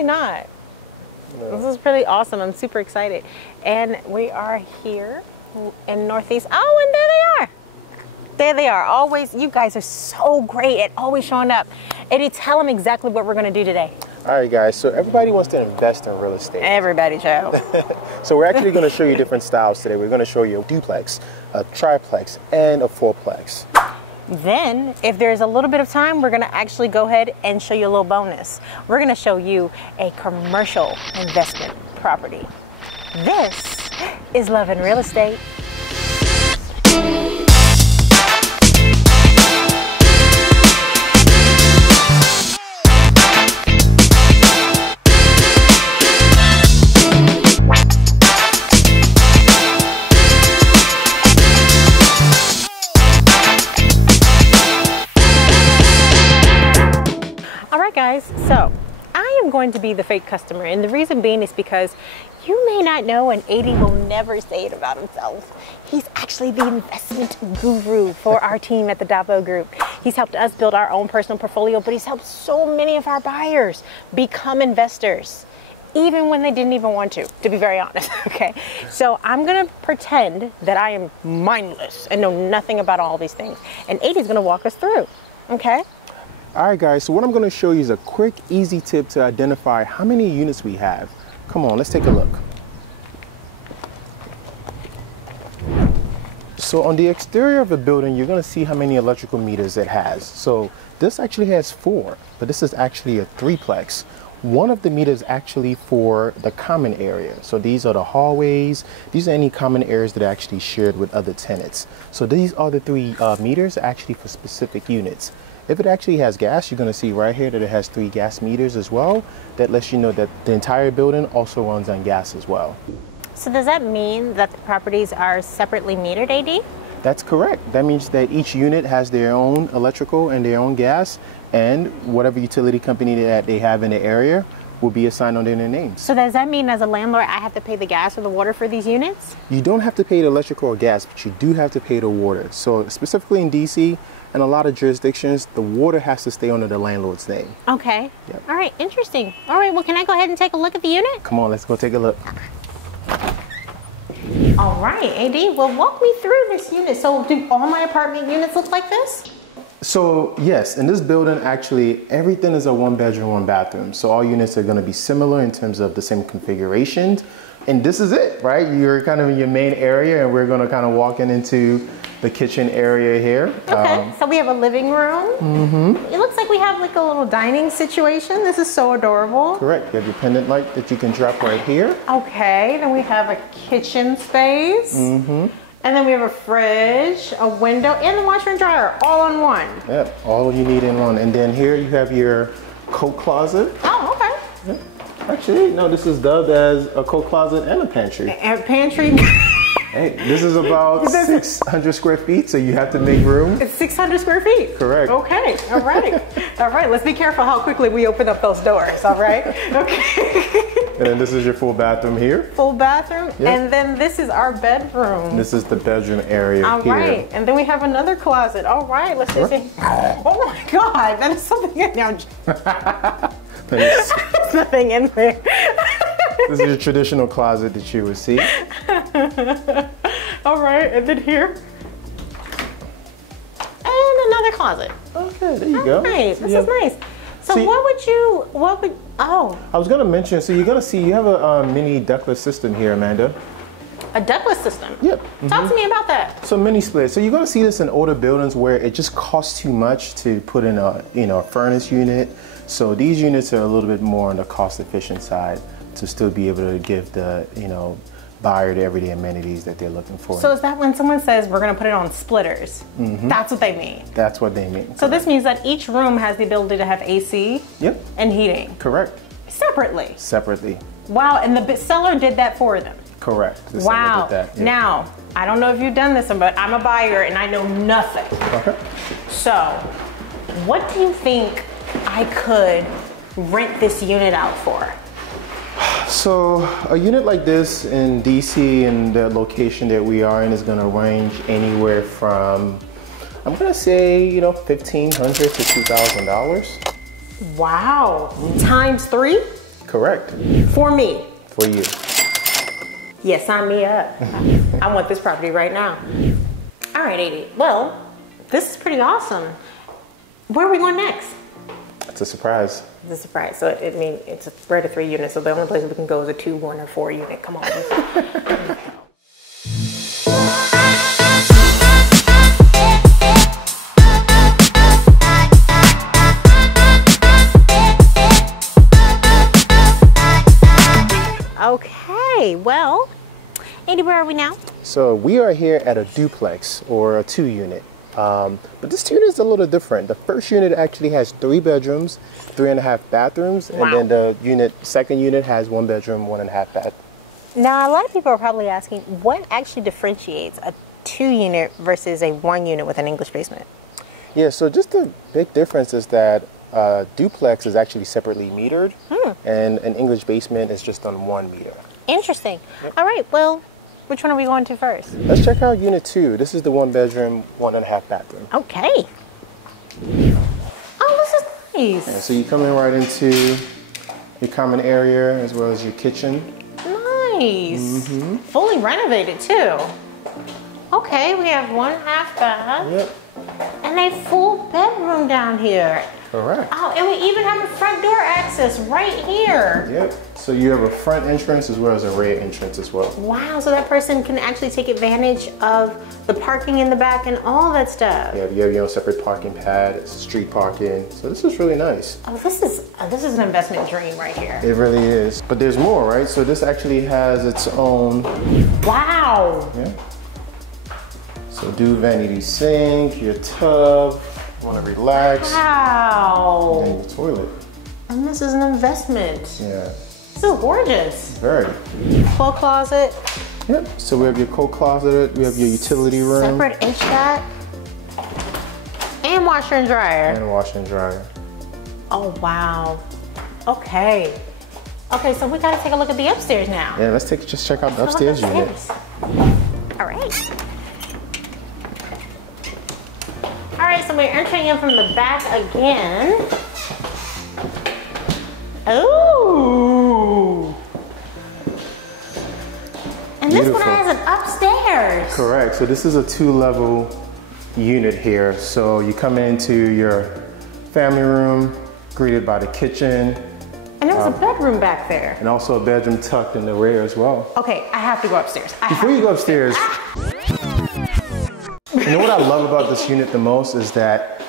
actually not. No. This is pretty awesome. I'm super excited. And we are here in Northeast. Oh, and there they are. There they are. Always, you guys are so great at always showing up. Eddie, tell them exactly what we're going to do today. All right, guys. So everybody wants to invest in real estate. Everybody, Joe. So we're actually going to show you different styles today. We're going to show you a duplex, a triplex, and a fourplex. Then, if there's a little bit of time, we're going to actually go ahead and show you a little bonus. We're going to show you a commercial investment property. This is Love and Real Estate. Guys, so I am going to be the fake customer, and the reason being is because you may not know, and AD will never say it about himself. He's actually the investment guru for our team at the Dapo Group. He's helped us build our own personal portfolio, but he's helped so many of our buyers become investors, even when they didn't even want to be very honest, okay? So I'm gonna pretend that I am mindless and know nothing about all these things, and AD is gonna walk us through, okay? All right, guys, so what I'm going to show you is a quick, easy tip to identify how many units we have. Come on, let's take a look. So on the exterior of a building, you're going to see how many electrical meters it has. So this actually has 4, but this is actually a threeplex. One of the meters actually for the common area. So these are the hallways. These are any common areas that are actually shared with other tenants. So these are the 3 meters actually for specific units. If it actually has gas, you're going to see right here that it has 3 gas meters as well. That lets you know that the entire building also runs on gas as well. So does that mean that the properties are separately metered, AD? That's correct. That means that each unit has their own electrical and their own gas, and whatever utility company that they have in the area will be assigned under their names. So does that mean as a landlord I have to pay the gas or the water for these units? You don't have to pay the electrical or gas, but you do have to pay the water. So specifically in DC and a lot of jurisdictions, the water has to stay under the landlord's name. Okay. Yep. All right, interesting. All right, well, can I go ahead and take a look at the unit? Come on, let's go take a look. All right, AD, well, walk me through this unit. So do all my apartment units look like this? So yes, in this building, actually, everything is a 1-bedroom, 1-bathroom. So all units are going to be similar in terms of the same configurations. And this is it, right? You're kind of in your main area, and we're going to kind of walk into the kitchen area here. Okay, so we have a living room. Mm-hmm. It looks like we have like a little dining situation. This is so adorable. Correct. You have your pendant light that you can drop right here. Okay, then we have a kitchen space. Mm-hmm. And then we have a fridge, a window, and the washer and dryer all in one. Yep, all you need in one. And then here you have your coat closet. Oh, okay. Yep. Actually, no, this is dubbed as a coat closet and a pantry. A pantry. Hey, this is about 600 square feet, so you have to make room. It's 600 square feet? Correct. Okay, all right. All right, let's be careful how quickly we open up those doors, all right? Okay. And then this is your full bathroom here. Full bathroom, yep. And then this is our bedroom. This is the bedroom area all here. All right, and then we have another closet. All right, let's just see. Oh my God, that is something in there. There's nothing in there. This is your traditional closet that you would see. All right, and then here. And another closet. Okay, there you go. Nice, this is nice. So what would, oh. I was gonna mention, so you're gonna see, you have a mini ductless system here, Amanda. A ductless system? Yep. Talk to me about that. So mini split. So you're gonna see this in older buildings where it just costs too much to put in a, a furnace unit. So these units are a little bit more on the cost efficient side to still be able to give the, buyer the everyday amenities that they're looking for. So is that when someone says we're going to put it on splitters? Mm-hmm. That's what they mean? That's what they mean. So correct. This means that each room has the ability to have AC yep. and heating? Correct. Separately? Separately. Wow, and the seller did that for them? Correct. The wow. Seller did that, yeah. Now, I don't know if you've done this, but I'm a buyer and I know nothing. Okay. So, what do you think I could rent this unit out for? So a unit like this in DC and the location that we are in is going to range anywhere from, I'm going to say, $1,500 to $2,000. Wow. Times 3? Correct. For me. For you. Yeah, sign me up. I want this property right now. All right, 80. Well, this is pretty awesome. Where are we going next? It's a surprise. It's a surprise. So it's a spread of 3 units. So the only place we can go is a 2, 1, or 4 unit. Come on. Okay, well, Andy, where are we now? So we are here at a duplex or a 2 unit. But this unit is a little different. The first unit actually has 3 bedrooms, 3.5 bathrooms, Wow. and then the second unit has 1 bedroom, 1.5 bath. Now, a lot of people are probably asking, what actually differentiates a 2 unit versus a 1 unit with an English basement? Yeah, so just the big difference is that duplex is actually separately metered, and an English basement is just on 1 meter. Interesting. Yep. All right, well, which one are we going to first? Let's check out unit 2. This is the 1 bedroom, 1.5 bathroom. Okay. Oh, this is nice. Yeah, so you come in right into your common area as well as your kitchen. Nice. Fully renovated too. Okay, we have 1.5 bath. Yep. And a full bedroom down here. Correct. Oh, and we even have a front door access right here. Yep. So you have a front entrance as well as a rear entrance as well. Wow, so that person can actually take advantage of the parking in the back and all that stuff. Yeah, you have your own separate parking pad, it's street parking. So this is really nice. Oh, this is an investment dream right here. It really is. But there's more, right? So this actually has its own. Wow. Yeah. So do vanity sink, your tub, want to relax. Wow. And your toilet. And this is an investment. Yeah. This is gorgeous. Very. Full closet. Yep. So we have your coat closet, we have your utility room. Separate HVAC. And washer and dryer. And washer and dryer. Oh, wow. Okay. Okay, so we gotta take a look at the upstairs now. Yeah, let's just check out the upstairs unit. All right. All right, so we're entering in from the back again. Ooh. And this one has an upstairs. Correct. So this is a 2-level unit here. So you come into your family room, greeted by the kitchen. And there was a bedroom back there. And also a bedroom tucked in the rear as well. Okay, I have to go upstairs. Before you go upstairs, you know what I love about this unit the most is that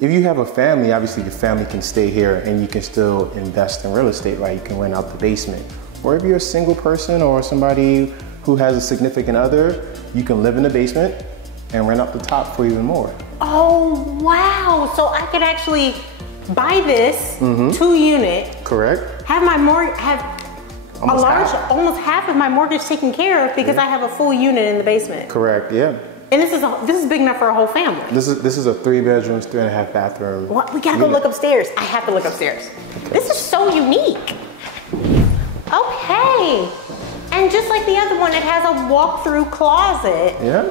if you have a family, obviously your family can stay here and you can still invest in real estate, right? You can rent out the basement. Or if you're a single person or somebody who has a significant other, you can live in the basement and rent out the top for even more. Oh, wow. So I could actually buy this 2 unit. Correct. Have my almost half of my mortgage taken care of because I have a full unit in the basement. Correct, yeah. And this is big enough for a whole family. This is a 3 bedrooms, 3.5 bathroom. What? We gotta go look upstairs. I have to look upstairs. Okay. This is so unique. Okay. And just like the other one, it has a walk-through closet. Yeah.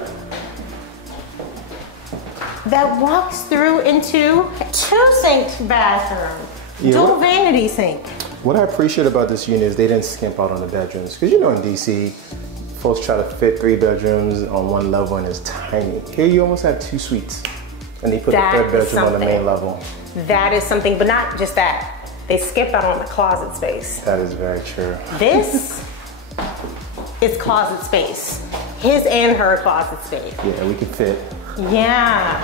That walks through into 2-sink bathroom. Yeah, Dual vanity sink. What I appreciate about this unit is they didn't skimp out on the bedrooms. Because you know in DC, folks try to fit 3 bedrooms on 1 level and it's tiny. Here you almost have 2 suites. And they put the 3rd bedroom on the main level. That is something, but not just that. They skip out on the closet space. That is very true. This is closet space. His and her closet space. Yeah, we can fit. Yeah.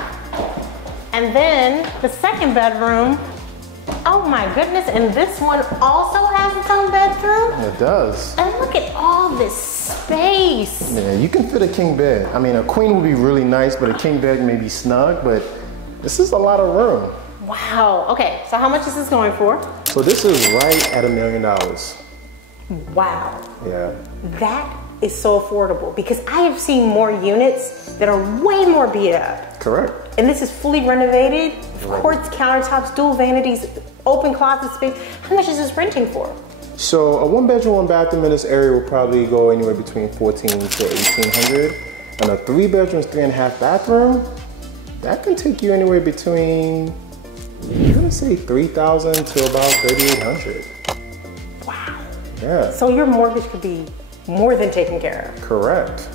And then the 2nd bedroom, oh my goodness, and this one also has its own bedroom? It does. And look at all this space. Yeah, you can fit a king bed. I mean, a queen would be really nice, but a king bed may be snug, but this is a lot of room. Wow. Okay, so how much is this going for? So this is right at $1 million. Wow. Yeah. That is so affordable because I have seen more units that are way more beat up. Correct. And this is fully renovated, quartz countertops, dual vanities, open closet space. How much is this renting for? So a 1 bedroom, 1 bathroom in this area will probably go anywhere between $1,400 to $1,800. And a 3 bedrooms, 3.5 bathroom, that can take you anywhere between, I'm gonna say $3,000 to about $3,800. Yeah. So your mortgage could be more than taken care of. Correct.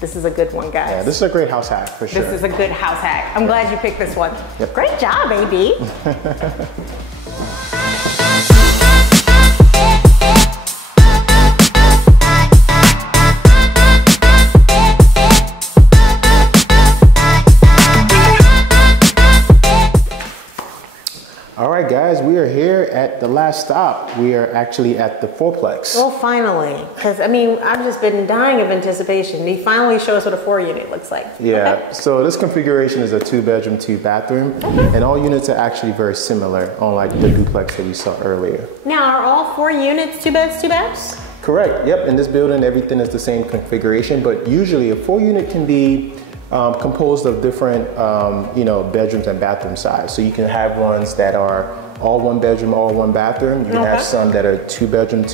This is a good one, guys. Yeah, this is a great house hack for sure. This is a good house hack. I'm glad you picked this one. Yep. Great job, baby. All right, guys, we are here at the last stop. We are actually at the fourplex. Well, finally, because I mean, I've just been dying of anticipation. They finally show us what a 4-unit looks like. Yeah, okay. So this configuration is a 2-bedroom, 2-bathroom, and all units are actually very similar, unlike the duplex that we saw earlier. Now, are all 4 units 2 beds, 2 baths? Correct. Yep. In this building, everything is the same configuration, but usually a 4-unit can be composed of different, bedrooms and bathroom size. So you can have ones that are all 1 bedroom, all 1 bathroom. You can have some that are 2 bedroom,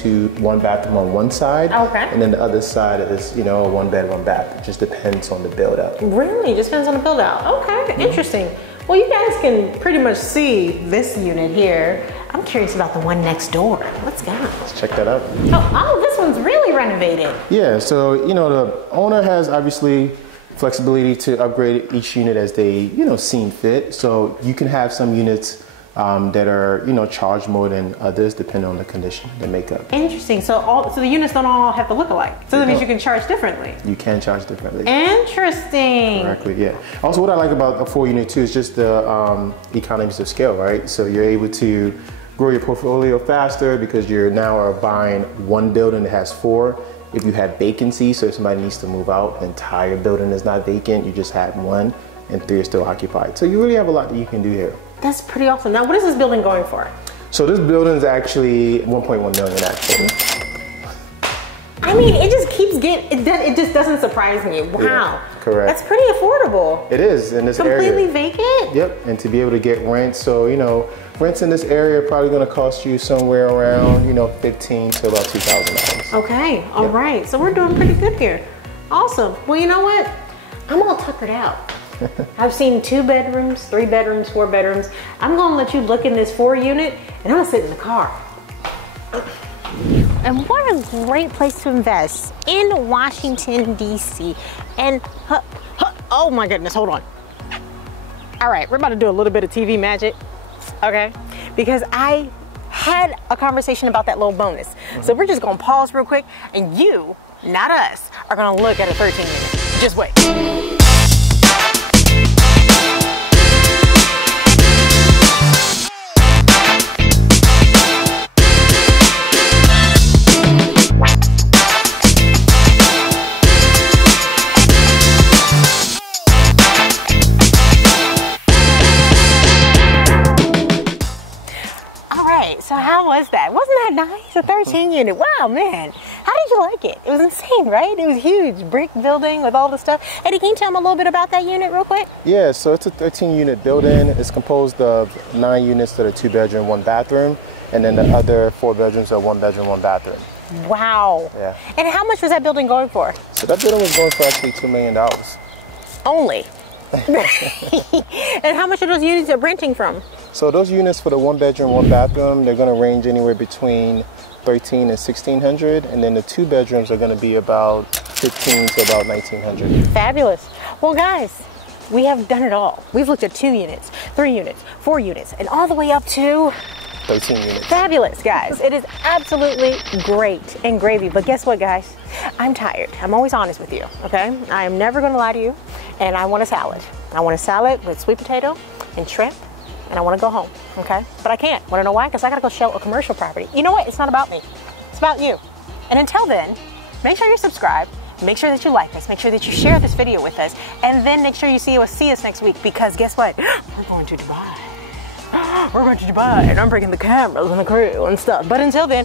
1 bathroom on one side. Okay. And then the other side is, 1 bed, 1 bath. It just depends on the build up. Really? Just depends on the build out. Okay. Interesting. Well, you guys can pretty much see this unit here. I'm curious about the one next door. Let's go. Let's check that out. Oh, this one's really renovated. Yeah. So, the owner has obviously flexibility to upgrade each unit as they, seem fit. So you can have some units that are, charged more than others depending on the condition, the makeup. Interesting. So the units don't all have to look alike. So that means you can charge differently. You can charge differently. Interesting. Correctly, yeah. Also, what I like about a 4-unit too is just the economies of scale, right? So you're able to grow your portfolio faster because you're now buying 1 building that has 4. If you have vacancy, so if somebody needs to move out, the entire building is not vacant, you just have 1 and 3 are still occupied. So you really have a lot that you can do here. That's pretty awesome. Now, what is this building going for? So this building is actually 1.1 million actually. I mean, it just keeps getting, it just doesn't surprise me. Wow. Yeah, correct. That's pretty affordable. It is in this area. Completely vacant? Yep, and to be able to get rent, so rents in this area are probably going to cost you somewhere around, $15 to about $2,000. Okay, all right. So we're doing pretty good here. Awesome. Well, you know what? I'm all tuckered out. I've seen 2 bedrooms, 3 bedrooms, 4 bedrooms. I'm going to let you look in this 4-unit, and I'm going to sit in the car. And what a great place to invest in Washington, D.C. And, oh my goodness, hold on. All right, we're about to do a little bit of TV magic, okay? Because I had a conversation about that little bonus. So we're just gonna pause real quick, and you, not us, are gonna look at a 13-unit. Just wait. So how was that? Wasn't that nice? A 13-unit. Wow, man. How did you like it? It was insane, right? It was huge. Brick building with all the stuff. Eddie, can you tell me a little bit about that unit real quick? Yeah, so it's a 13-unit building. It's composed of 9 units that are 2 bedroom, 1 bathroom. And then the other 4 bedrooms are 1 bedroom, 1 bathroom. Wow. Yeah. And how much was that building going for? So that building was going for actually $2 million. Only. And how much are those units are renting from? So those units for the 1 bedroom, 1 bathroom, they're going to range anywhere between $1,300 and $1,600, and then the 2 bedrooms are going to be about $1,500 to about $1,900. Fabulous. Well, guys, we have done it all. We've looked at 2 units, 3 units, 4 units, and all the way up to 13 units. Fabulous, guys. It is absolutely great and gravy. But guess what, guys? I'm tired. I'm always honest with you, okay? I am never going to lie to you, and I want a salad. I want a salad with sweet potato and shrimp, and I want to go home, okay? But I can't. Want to know why? Because I got to go show a commercial property. You know what? It's not about me. It's about you. And until then, make sure you're subscribed. Make sure that you like us. Make sure that you share this video with us. And then make sure you see us next week, because guess what? We're going to Dubai. We're going to Dubai, and I'm bringing the cameras and the crew and stuff. But until then,